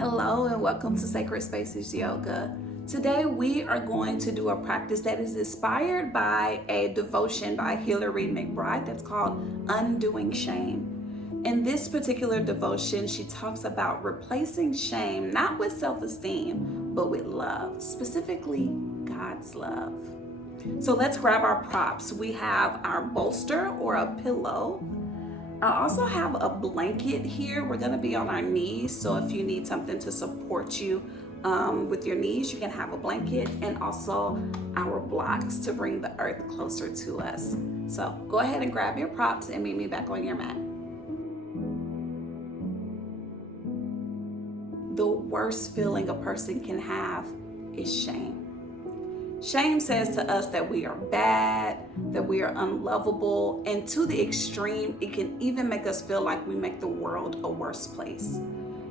Hello and welcome to Sacred Spaces Yoga. Today we are going to do a practice that is inspired by a devotion by Hilary McBride that's called Undoing Shame. In this particular devotion, she talks about replacing shame not with self-esteem, but with love, specifically God's love. So let's grab our props. We have our bolster or a pillow. I also have a blanket here. We're gonna be on our knees, so if you need something to support you with your knees, you can have a blanket, and also our blocks to bring the earth closer to us. So go ahead and grab your props and meet me back on your mat. The worst feeling a person can have is shame. Shame says to us that we are bad, that we are unlovable, and to the extreme, it can even make us feel like we make the world a worse place.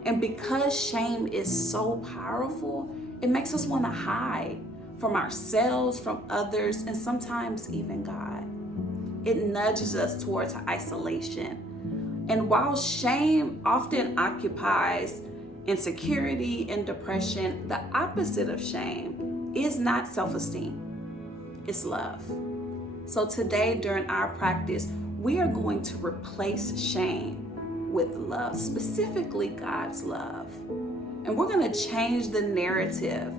And because shame is so powerful, it makes us want to hide from ourselves, from others, and sometimes even God. It nudges us towards isolation. And while shame often occupies insecurity and depression, the opposite of shame is not self-esteem, it's love. So today during our practice, we are going to replace shame with love, specifically God's love. And we're going to change the narrative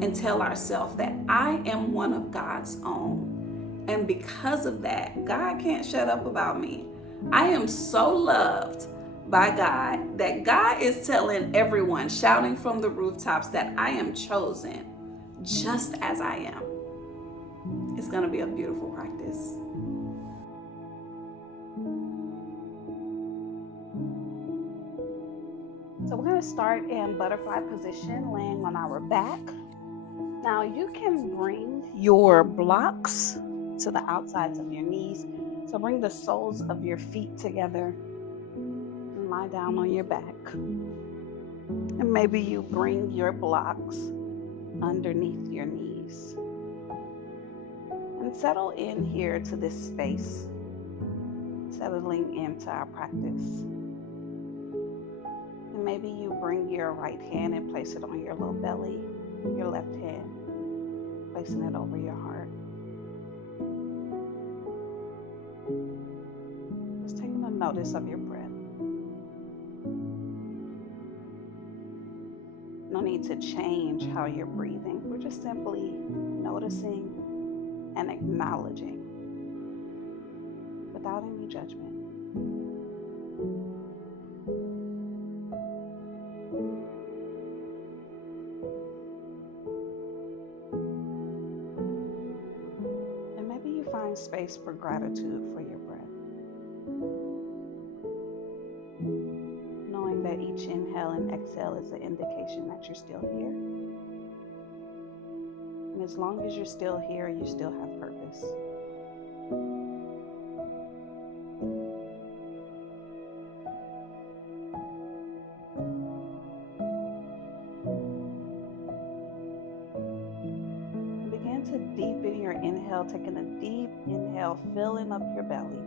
and tell ourselves that I am one of God's own. And because of that, God can't shut up about me. I am so loved by God that God is telling everyone, shouting from the rooftops, that I am chosen just as I am. It's going to be a beautiful practice. So we're going to start in butterfly position, laying on our back. Now you can bring your blocks to the outsides of your knees. So bring the soles of your feet together and lie down on your back. And maybe you bring your blocks underneath your knees. And settle in here to this space, settling into our practice. And maybe you bring your right hand and place it on your low belly, your left hand, placing it over your heart. Just taking a notice of your breath. No need to change how you're breathing. We're just simply noticing and acknowledging without any judgment. And maybe you find space for gratitude for your breath. Knowing that each inhale and exhale is an indication that you're still here. And as long as you're still here, you still have purpose. And begin to deepen your inhale, taking a deep inhale, filling up your belly.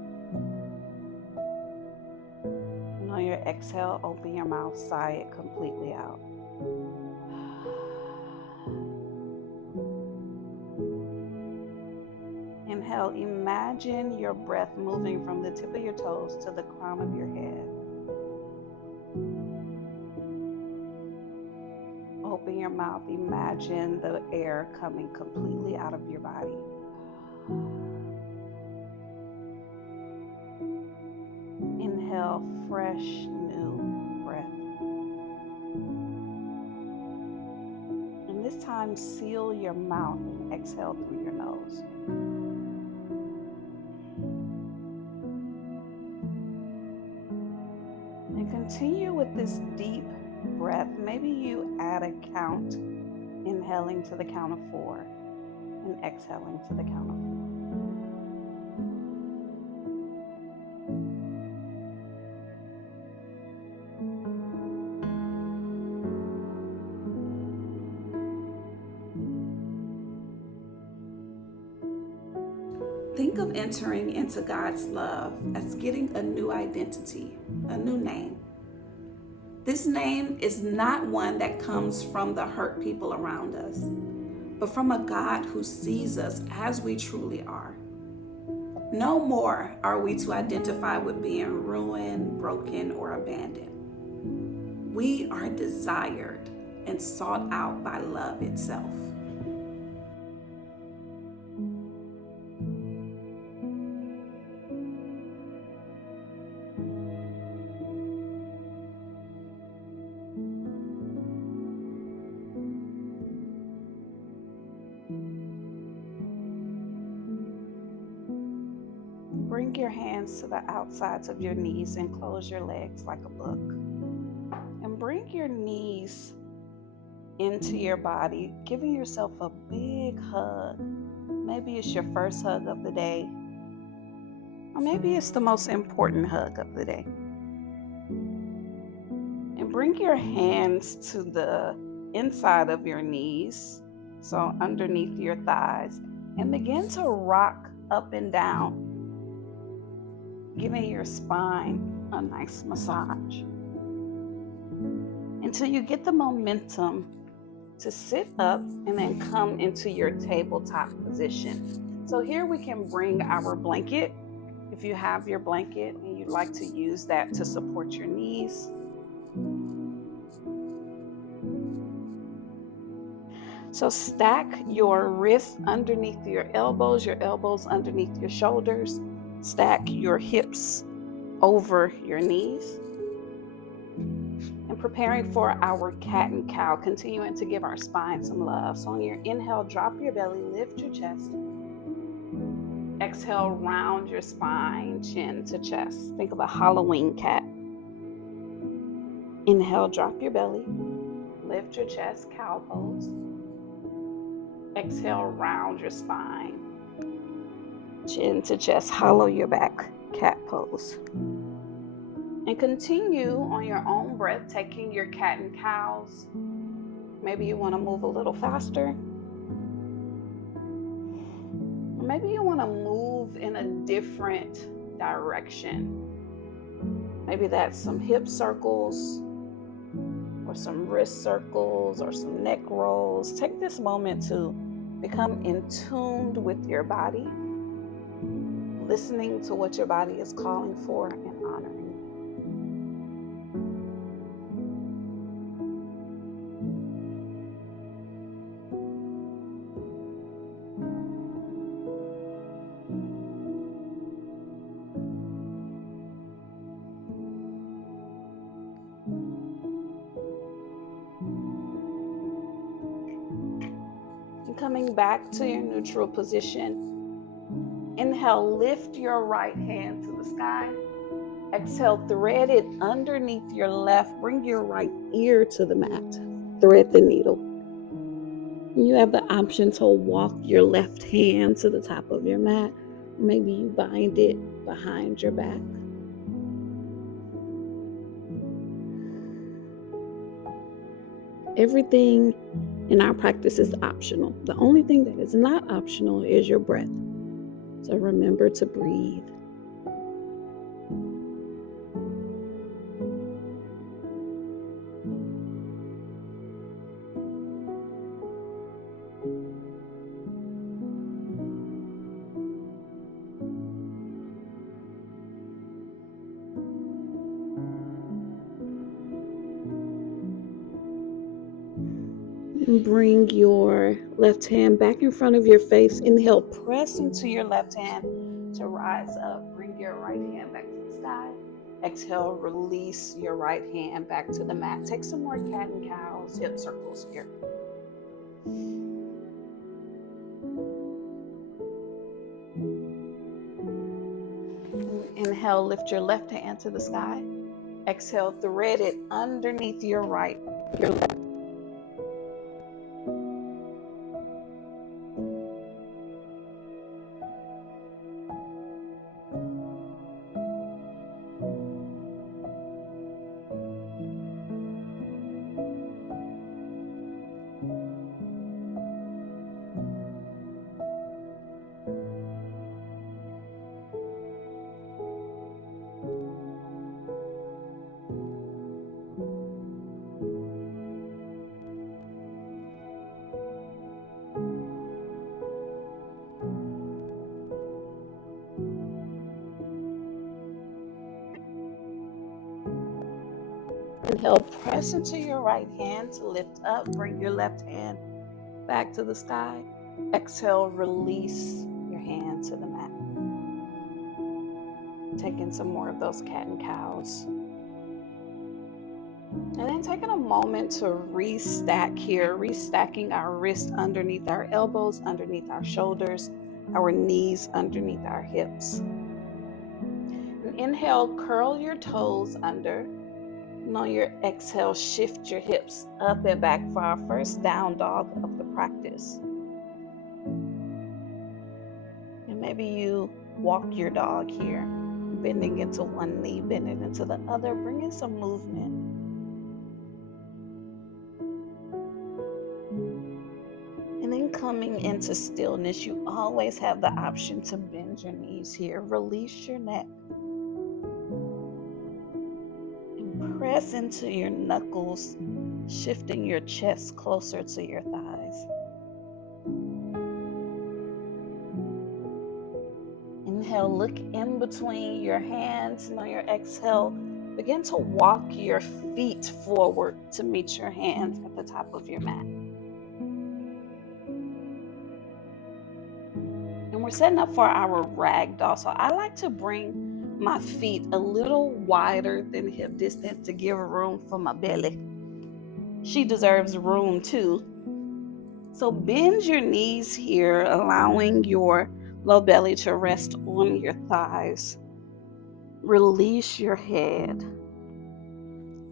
And on your exhale, open your mouth, sigh it completely out. Inhale, imagine your breath moving from the tip of your toes to the crown of your head. Open your mouth, imagine the air coming completely out of your body. Inhale, fresh, new breath. And this time, seal your mouth and exhale through your nose. And continue with this deep breath. Maybe you add a count, inhaling to the count of 4 and exhaling to the count of 4. Think of entering into God's love as getting a new identity, a new name. This name is not one that comes from the hurt people around us, but from a God who sees us as we truly are. No more are we to identify with being ruined, broken, or abandoned. We are desired and sought out by love itself. Bring your hands to the outsides of your knees and close your legs like a book. And bring your knees into your body, giving yourself a big hug. Maybe it's your first hug of the day, or maybe it's the most important hug of the day. And bring your hands to the inside of your knees, so underneath your thighs, and begin to rock up and down, giving your spine a nice massage until you get the momentum to sit up and then come into your tabletop position. So here we can bring our blanket. If you have your blanket and you'd like to use that to support your knees. So stack your wrists underneath your elbows underneath your shoulders. Stack your hips over your knees. And preparing for our cat and cow, continuing to give our spine some love. So on your inhale, drop your belly, lift your chest. Exhale, round your spine, chin to chest. Think of a Halloween cat. Inhale, drop your belly, lift your chest, cow pose. Exhale, round your spine, chin to chest, hollow your back, cat pose. And continue on your own breath, taking your cat and cows. Maybe you want to move a little faster. Or maybe you want to move in a different direction. Maybe that's some hip circles, or some wrist circles, or some neck rolls. Take this moment to become in tune with your body, listening to what your body is calling for and honoring. And coming back to your neutral position, inhale, lift your right hand to the sky. Exhale, thread it underneath your left. Bring your right ear to the mat. Thread the needle. You have the option to walk your left hand to the top of your mat. Maybe you bind it behind your back. Everything in our practice is optional. The only thing that is not optional is your breath. So remember to breathe. And bring your left hand back in front of your face. Inhale, press into your left hand to rise up. Bring your right hand back to the sky. Exhale, release your right hand back to the mat. Take some more cat and cows, hip circles here. Inhale, lift your left hand to the sky. Exhale, thread it underneath your left. Inhale, press into your right hand to lift up. Bring your left hand back to the sky. Exhale, release your hand to the mat. Taking some more of those cat and cows. And then taking a moment to restack here, restacking our wrists underneath our elbows, underneath our shoulders, our knees underneath our hips. And inhale, curl your toes under. And on your exhale, shift your hips up and back for our first down dog of the practice. And maybe you walk your dog here, bending into one knee, bending into the other, bringing some movement. And then coming into stillness, you always have the option to bend your knees here. Release your neck. And press into your knuckles, shifting your chest closer to your thighs. Inhale, look in between your hands, and on your exhale, begin to walk your feet forward to meet your hands at the top of your mat. And we're setting up for our ragdoll. So I like to bring my feet a little wider than hip distance to give room for my belly. She deserves room too. So bend your knees here, allowing your low belly to rest on your thighs. Release your head.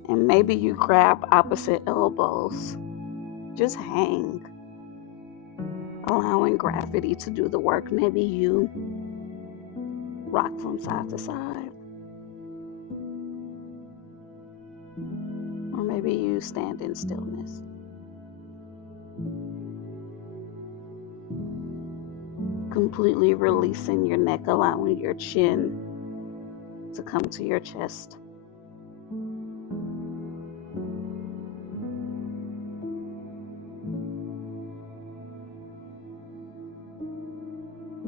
And maybe you grab opposite elbows. Just hang, allowing gravity to do the work. Maybe you rock from side to side. Or maybe you stand in stillness. Completely releasing your neck, allowing your chin to come to your chest.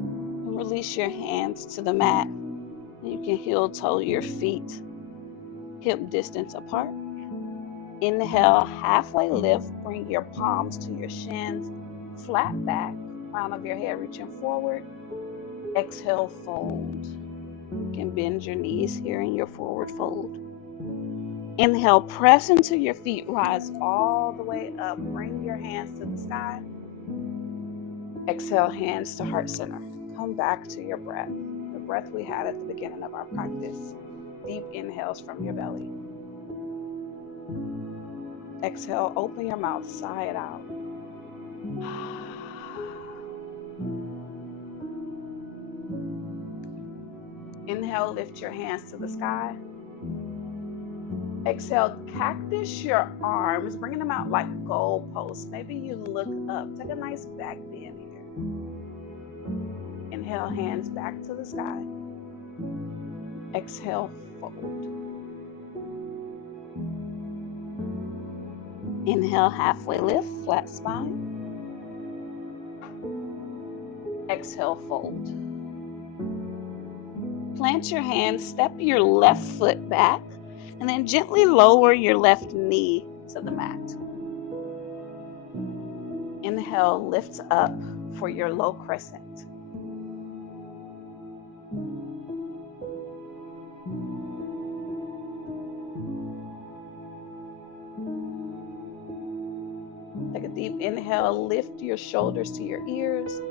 And release your hands to the mat. You can heel toe your feet hip distance apart. Inhale, halfway lift, bring your palms to your shins, flat back, crown of your head reaching forward. Exhale, fold. You can bend your knees here in your forward fold. Inhale, press into your feet, rise all the way up. Bring your hands to the sky. Exhale, hands to heart center. Come back to your breath, the breath we had at the beginning of our practice. Deep inhales from your belly. Exhale, open your mouth, sigh it out. Inhale, lift your hands to the sky. Exhale, cactus your arms, bringing them out like goalposts. Maybe you look up. Take a nice back bend here. Inhale, hands back to the sky. Exhale, fold. Inhale, halfway lift, flat spine. Exhale, fold. Plant your hands, step your left foot back, and then gently lower your left knee to the mat. Inhale, lift up for your low crescent. Take a deep inhale, lift your shoulders to your ears.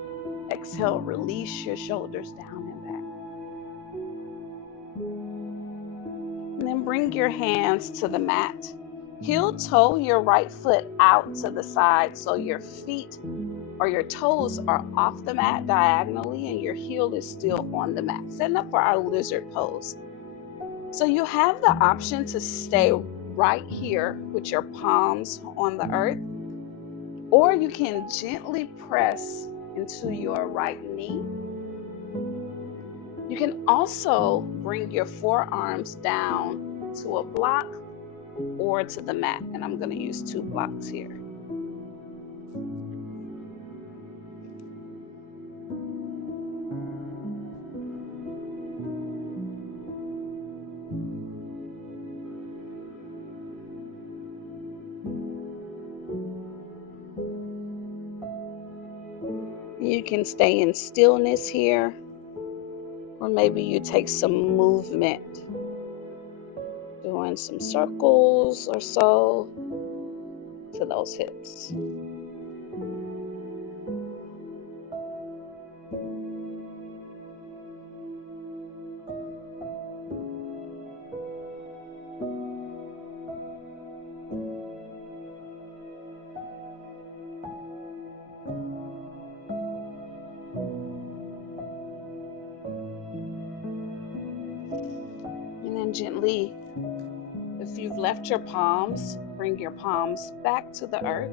Exhale, release your shoulders down and back. And then bring your hands to the mat. Heel toe your right foot out to the side so your feet or your toes are off the mat diagonally and your heel is still on the mat. Setting up for our lizard pose. So you have the option to stay right here with your palms on the earth, or you can gently press into your right knee. You can also bring your forearms down to a block or to the mat, and I'm going to use 2 blocks here. you can stay in stillness here, or maybe you take some movement, doing some circles or so to those hips. And then gently, if you've left your palms, bring your palms back to the earth.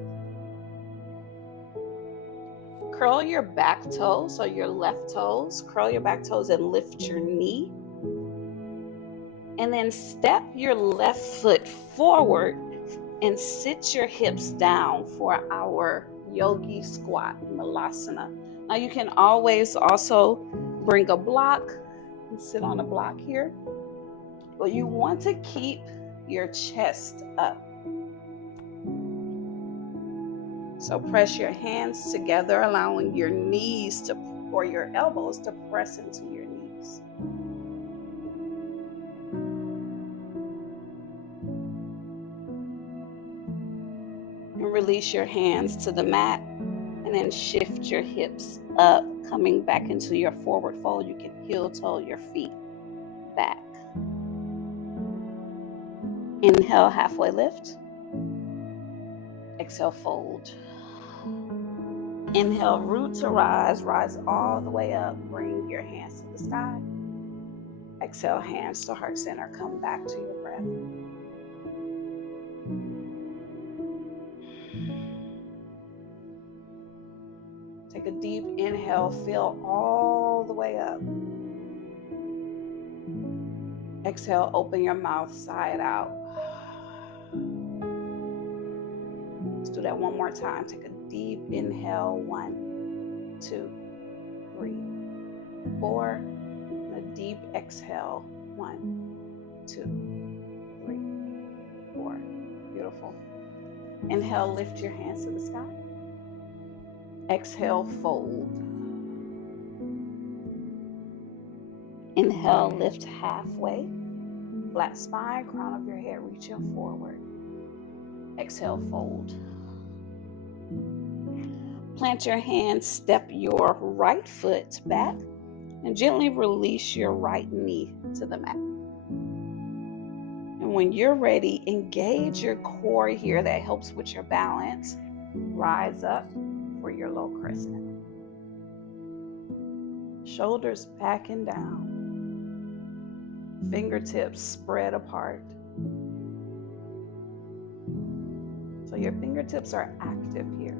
Curl your back toes, so your left toes. Curl your back toes and lift your knee. And then step your left foot forward and sit your hips down for our yogi squat, malasana. Now you can always also bring a block and sit on a block here. But you want to keep your chest up. So press your hands together, allowing your knees to, or your elbows to press into your knees. And release your hands to the mat, and then shift your hips up, coming back into your forward fold. You can heel toe your feet back. Inhale, halfway lift. Exhale, fold. Inhale, root to rise. Rise all the way up. Bring your hands to the sky. Exhale, hands to heart center. Come back to your breath. Take a deep inhale. Fill all the way up. Exhale, open your mouth side out. Let's do that one more time. Take a deep inhale. 1, 2, 3, 4. And a deep exhale. 1, 2, 3, 4. Beautiful. Inhale, lift your hands to the sky. Exhale, fold. Inhale, lift halfway. Flat spine, crown of your head reaching forward. Exhale, fold. Plant your hands, step your right foot back, and gently release your right knee to the mat. And when you're ready, engage your core here. That helps with your balance. Rise up for your low crescent. Shoulders back and down. Fingertips spread apart. So your fingertips are active here.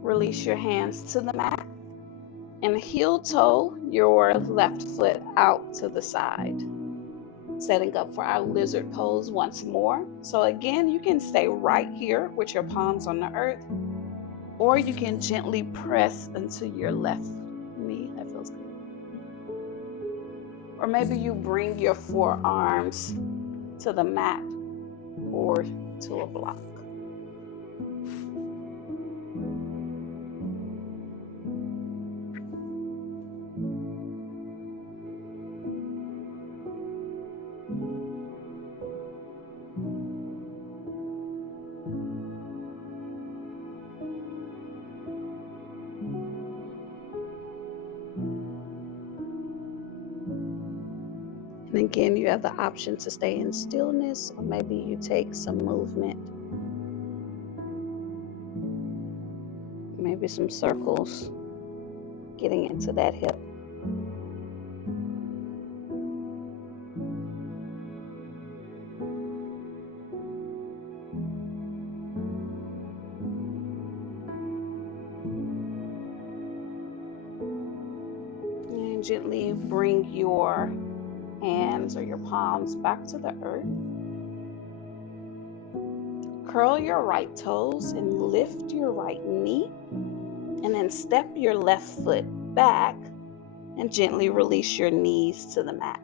Release your hands to the mat and heel toe your left foot out to the side. Setting up for our lizard pose once more. So again, you can stay right here with your palms on the earth, or you can gently press into your left knee. That feels good. Or maybe you bring your forearms to the mat or to a block. And again, you have the option to stay in stillness, or maybe you take some movement. Maybe some circles, getting into that hip. And gently bring your hands or your palms back to the earth. Curl your right toes and lift your right knee, and then step your left foot back and gently release your knees to the mat.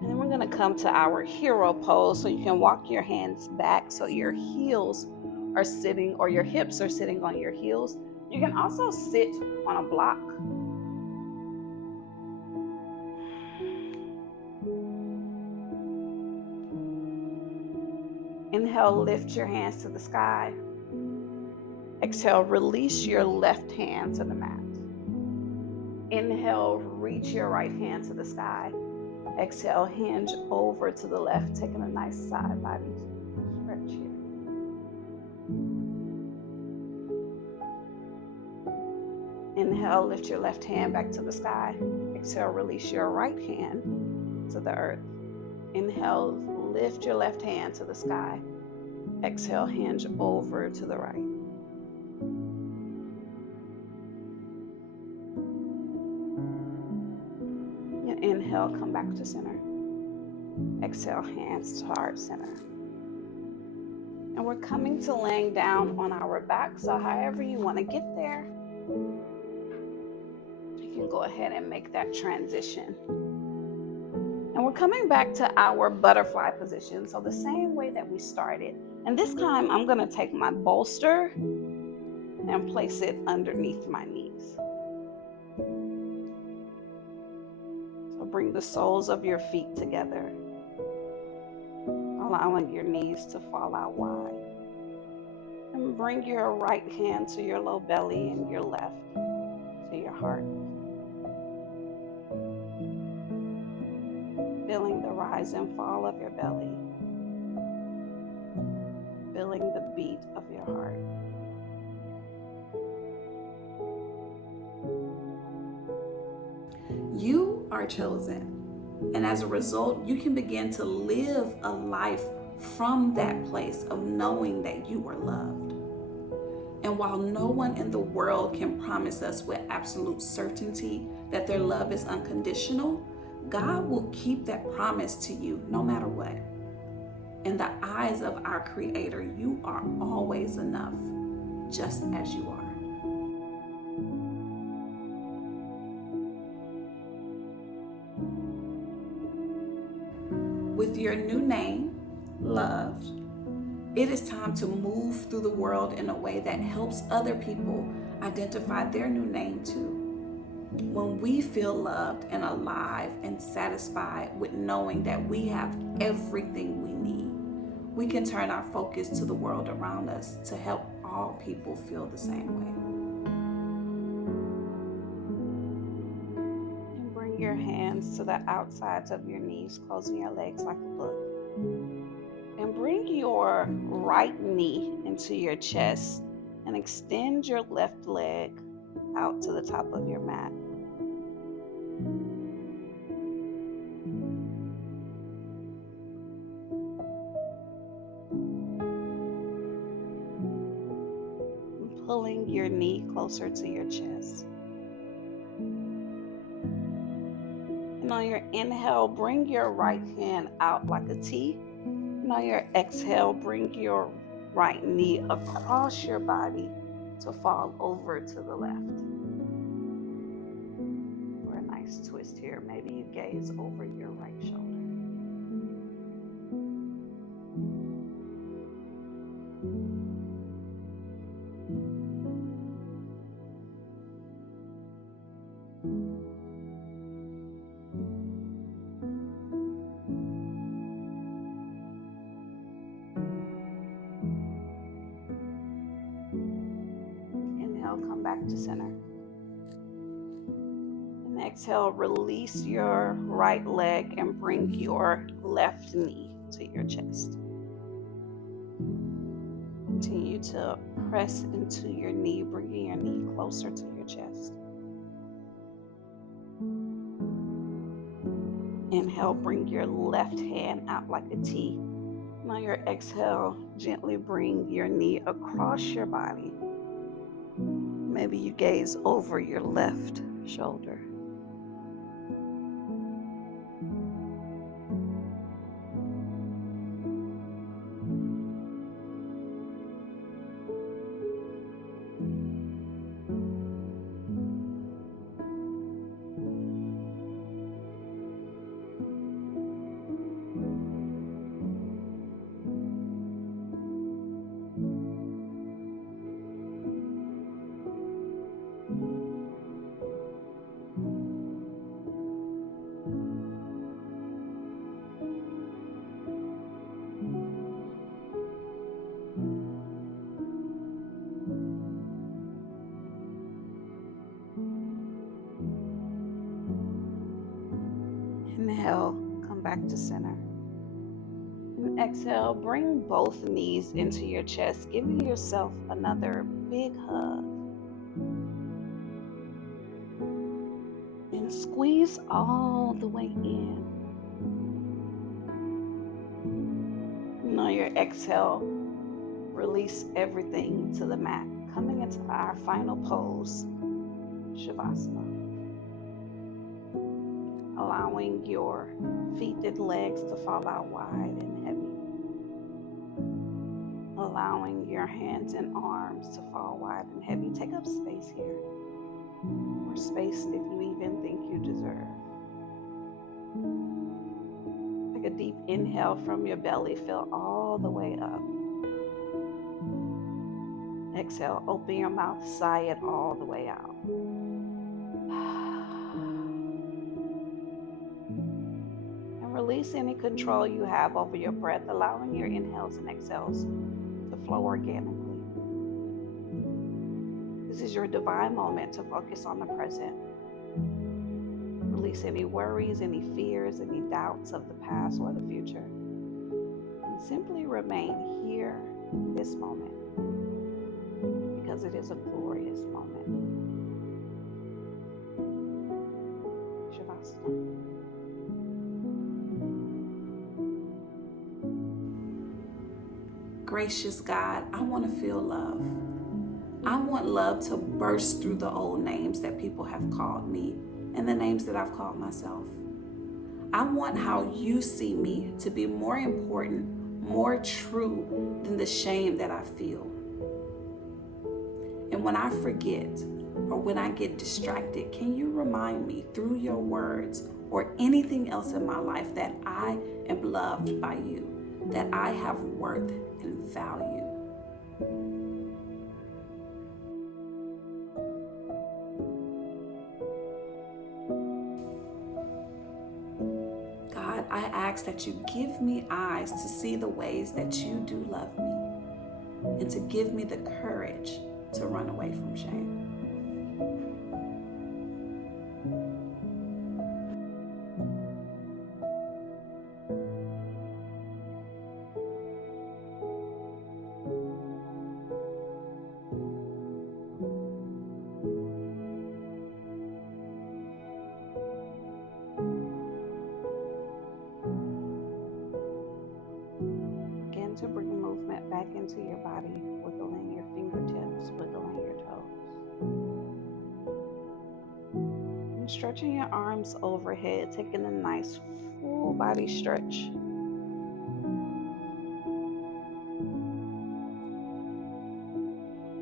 And to come to our hero pose. So you can walk your hands back so your heels are sitting, or your hips are sitting on your heels. You can also sit on a block. Inhale, lift your hands to the sky. Exhale, release your left hand to the mat. Inhale, reach your right hand to the sky. Exhale, hinge over to the left, taking a nice side body stretch here. Inhale, lift your left hand back to the sky. Exhale, release your right hand to the earth. Inhale, lift your left hand to the sky. Exhale, hinge over to the right. And inhale, come back to center. Exhale, hands to heart center. And we're coming to laying down on our back. So however you want to get there, you can go ahead and make that transition. And we're coming back to our butterfly position. So the same way that we started. And this time I'm going to take my bolster and place it underneath my knees. So bring the soles of your feet together, allowing your knees to fall out wide. And bring your right hand to your low belly and your left to your heart. Feeling the rise and fall of your belly. Feeling the beat of your heart. You are chosen. And as a result, you can begin to live a life from that place of knowing that you are loved. And while no one in the world can promise us with absolute certainty that their love is unconditional, God will keep that promise to you no matter what. In the eyes of our Creator, you are always enough, just as you are. With your new name, loved, it is time to move through the world in a way that helps other people identify their new name too. When we feel loved and alive and satisfied with knowing that we have everything we need, we can turn our focus to the world around us to help all people feel the same way. And bring your hands to the outsides of your knees, closing your legs like a book. And bring your right knee into your chest and extend your left leg out to the top of your mat. And pulling your knee closer to your chest. And on your inhale, bring your right hand out like a T. And on your exhale, bring your right knee across your body to fall over to the left. For a nice twist here, maybe you gaze over your right shoulder. Inhale, come back to center. And exhale, release your right leg and bring your left knee to your chest. Continue to press into your knee, bringing your knee closer to your chest. Inhale, bring your left hand out like a T. And on your exhale, gently bring your knee across your body. Maybe you gaze over your left shoulder. Inhale, come back to center. And exhale, bring both knees into your chest, giving yourself another big hug. And squeeze all the way in. And on your exhale, release everything to the mat, coming into our final pose, Shavasana. Allowing your feet and legs to fall out wide and heavy. Allowing your hands and arms to fall wide and heavy. Take up space here, or space that you even think you deserve. Take a deep inhale from your belly, fill all the way up. Exhale, open your mouth, sigh it all the way out. And release any control you have over your breath, allowing your inhales and exhales to flow organically. This is your divine moment to focus on the present. Release any worries, any fears, any doubts of the past or the future. And simply remain here in this moment, because it is a glorious moment. Shavasana. Gracious God, I want to feel love. I want love to burst through the old names that people have called me and the names that I've called myself. I want how you see me to be more important, more true than the shame that I feel. And when I forget or when I get distracted, can you remind me through your words or anything else in my life that I am loved by you, that I have worth and value. God, I ask that you give me eyes to see the ways that you do love me, and to give me the courage to run away from shame. Begin to bring movement back into your body, wiggling your fingertips, wiggling your toes. And stretching your arms overhead, taking a nice full body stretch.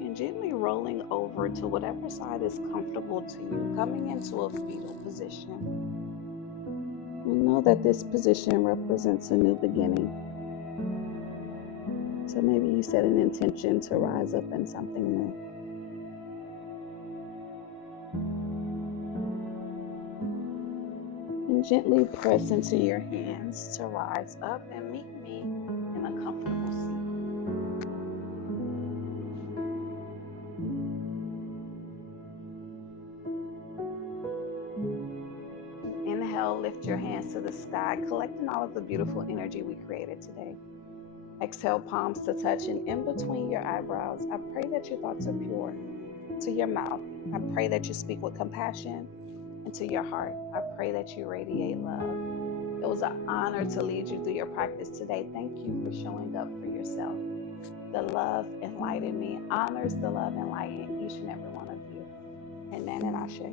And gently rolling over to whatever side is comfortable to you, coming into a fetal position. You know that this position represents a new beginning. So maybe you set an intention to rise up in something new. And gently press into your hands to rise up and meet me in a comfortable seat. Inhale, lift your hands to the sky, collecting all of the beautiful energy we created today. Exhale, palms to touch, and in between your eyebrows, I pray that your thoughts are pure. To your mouth, I pray that you speak with compassion. And to your heart, I pray that you radiate love. It was an honor to lead you through your practice today. Thank you for showing up for yourself. The love and light in me honors the love and light in each and every one of you. Amen and Ashe.